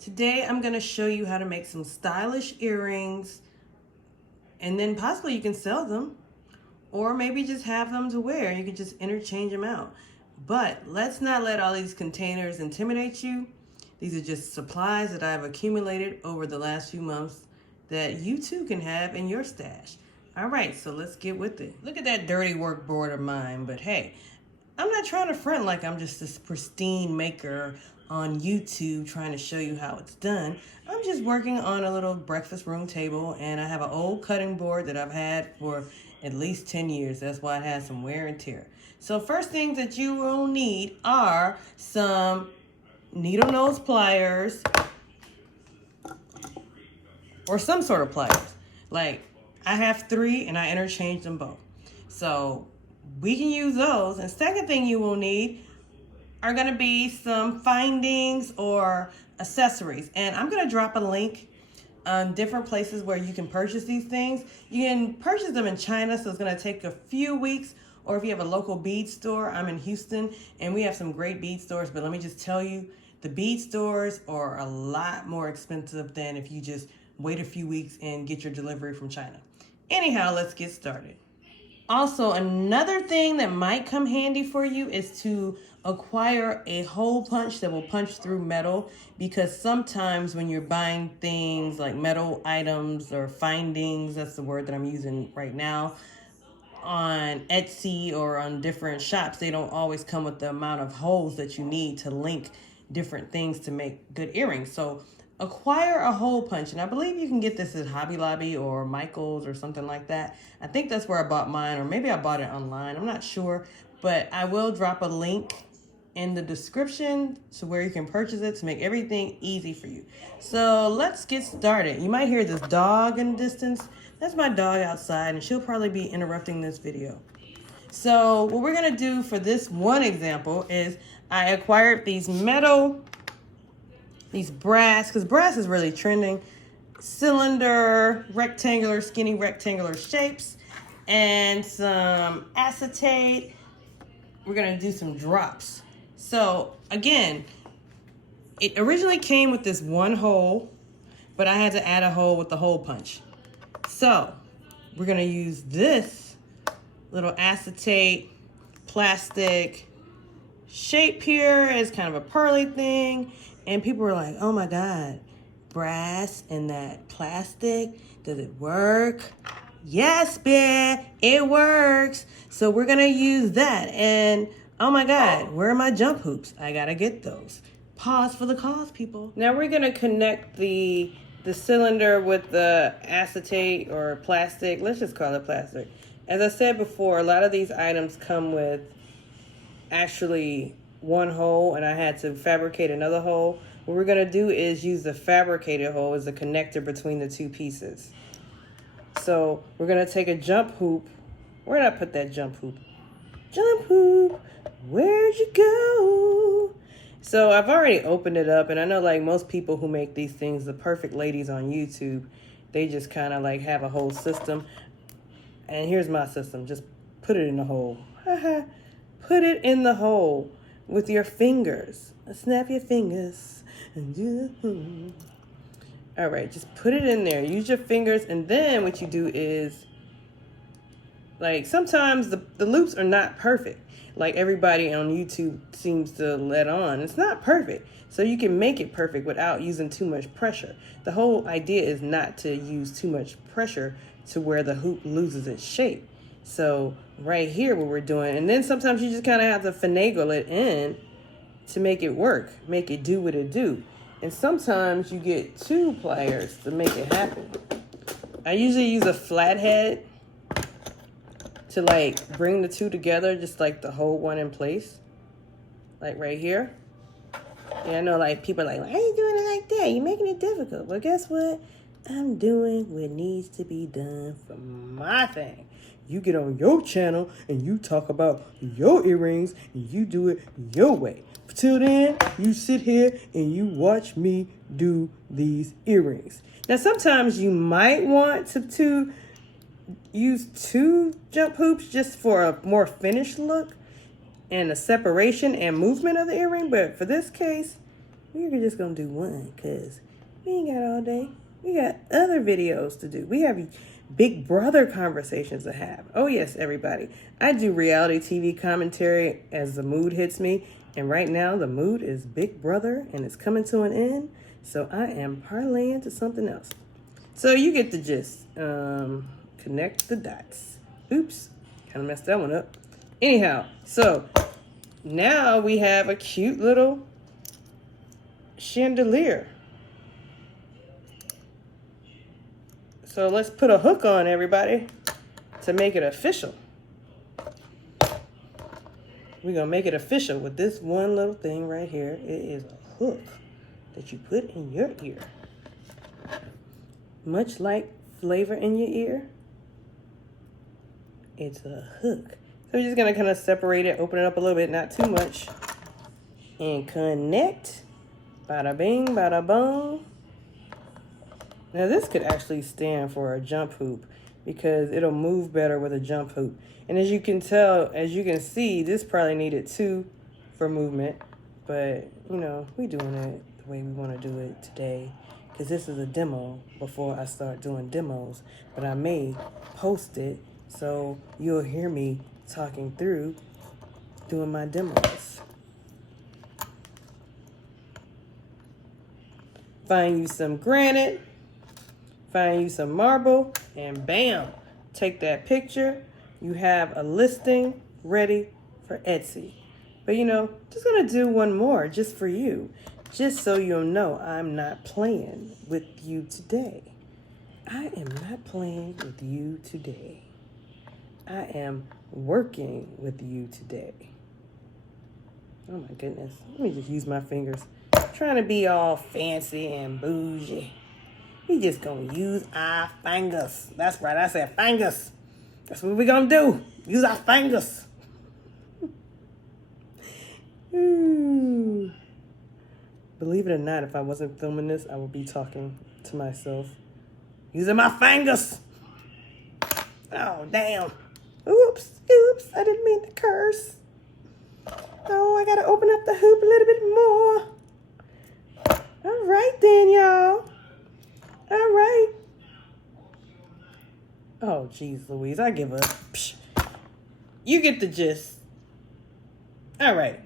Today I'm going to show you how to make some stylish earrings, and then possibly you can sell them or maybe just have them to wear. You can just interchange them out. But let's not let all these containers intimidate you. These are just supplies that I've accumulated over the last few months that you too can have in your stash. All right, so let's get with it. Look at that dirty work board of mine, but hey, I'm not trying to front like I'm just this pristine maker on YouTube trying to show you how it's done. I'm just working on a little breakfast room table, and I have an old cutting board that I've had for at least 10 years. That's why it has some wear and tear. So first things that you will need are some needle nose pliers or some sort of pliers. Like I have 3 and I interchange them both. So we can use those. And second thing you will need are going to be some findings or accessories. And I'm going to drop a link on different places where you can purchase these things. You can purchase them in China, so it's going to take a few weeks. Or if you have a local bead store, I'm in Houston, and we have some great bead stores. But let me just tell you, the bead stores are a lot more expensive than if you just wait a few weeks and get your delivery from China. Anyhow, let's get started. Also, another thing that might come handy for you is to acquire a hole punch that will punch through metal, because sometimes when you're buying things like metal items or findings, that's the word that I'm using right now, on Etsy or on different shops, they don't always come with the amount of holes that you need to link different things to make good earrings. So acquire a hole punch, and I believe you can get this at Hobby Lobby or Michael's or something like that. I think that's where I bought mine, or maybe I bought it online. I'm not sure, but I will drop a link in the description to where you can purchase it to make everything easy for you. So let's get started. You might hear this dog in the distance. That's my dog outside, and she'll probably be interrupting this video. So what we're gonna do for this one example is I acquired these brass, because brass is really trending, cylinder, rectangular, skinny rectangular shapes, and some acetate. We're gonna do some drops. So again, it originally came with this one hole, but I had to add a hole with the hole punch. So we're gonna use this little acetate plastic shape here as kind of a pearly thing. And people were like, oh my God, brass and that plastic, does it work? Yes, babe, it works. So we're gonna use that. And oh my God, where are my jump hoops? I gotta get those. Pause for the cause, people. Now we're gonna connect the cylinder with the acetate or plastic. Let's just call it plastic. As I said before, a lot of these items come with actually one hole, and I had to fabricate another hole. What we're gonna do is use the fabricated hole as a connector between the two pieces. So we're gonna take a jump hoop. Where did I put that jump hoop? Jump hoop, where'd you go? So I've already opened it up, and I know like most people who make these things, the perfect ladies on YouTube, they just kind of like have a whole system. And here's my system. Just put it in the hole. Put it in the hole with your fingers. Snap your fingers and do the All right, just put it in there. Use your fingers, and then what you do is, like, sometimes the loops are not perfect. Like everybody on YouTube seems to let on. It's not perfect. So you can make it perfect without using too much pressure. The whole idea is not to use too much pressure to where the hoop loses its shape. So right here what we're doing, and then sometimes you just kind of have to finagle it in to make it work, make it do what it do. And sometimes you get 2 pliers to make it happen. I usually use a flathead to like bring the 2 together, just like to hold one in place, like right here. Yeah, I know like people are like, why are you doing it like that? You're making it difficult. Well, guess what? I'm doing what needs to be done for my thing. You get on your channel and you talk about your earrings and you do it your way. Till then, you sit here and you watch me do these earrings. Now, sometimes you might want to use 2 jump hoops just for a more finished look and a separation and movement of the earring. But for this case, we're just gonna do one because we ain't got all day. We got other videos to do. We have Big Brother conversations to have. Oh yes, everybody. I do reality TV commentary as the mood hits me. And right now the mood is Big Brother and it's coming to an end. So I am parlaying to something else. So you get the gist. Connect the dots. Oops, kind of messed that one up. Anyhow, so now we have a cute little chandelier. So let's put a hook on, everybody, to make it official. We're going to make it official with this one little thing right here. It is a hook that you put in your ear. Much like flavor in your ear, it's a hook. So we're just going to kind of separate it, open it up a little bit, not too much, and connect. Bada bing, bada boom. Now this could actually stand for a jump hoop because it'll move better with a jump hoop. And as you can tell, as you can see, this probably needed 2 for movement. But, you know, we're doing it the way we want to do it today because this is a demo before I start doing demos. But I may post it so you'll hear me talking through doing my demos. Find you some granite. Find you some marble, and bam, take that picture. You have a listing ready for Etsy. But you know, just gonna do one more just for you, just so you'll know I'm not playing with you today. I am not playing with you today. I am working with you today. Oh my goodness, let me just use my fingers. I'm trying to be all fancy and bougie. We just gonna use our fingers. That's right, I said fingers. That's what we gonna do. Use our fingers. Believe it or not, if I wasn't filming this, I would be talking to myself. Using my fingers. Oh, damn. Oops, I didn't mean to curse. Oh, I gotta open up the hoop a little bit more. All right then, y'all. All right. Oh, geez, Louise, I give up. Psh. You get the gist. All right.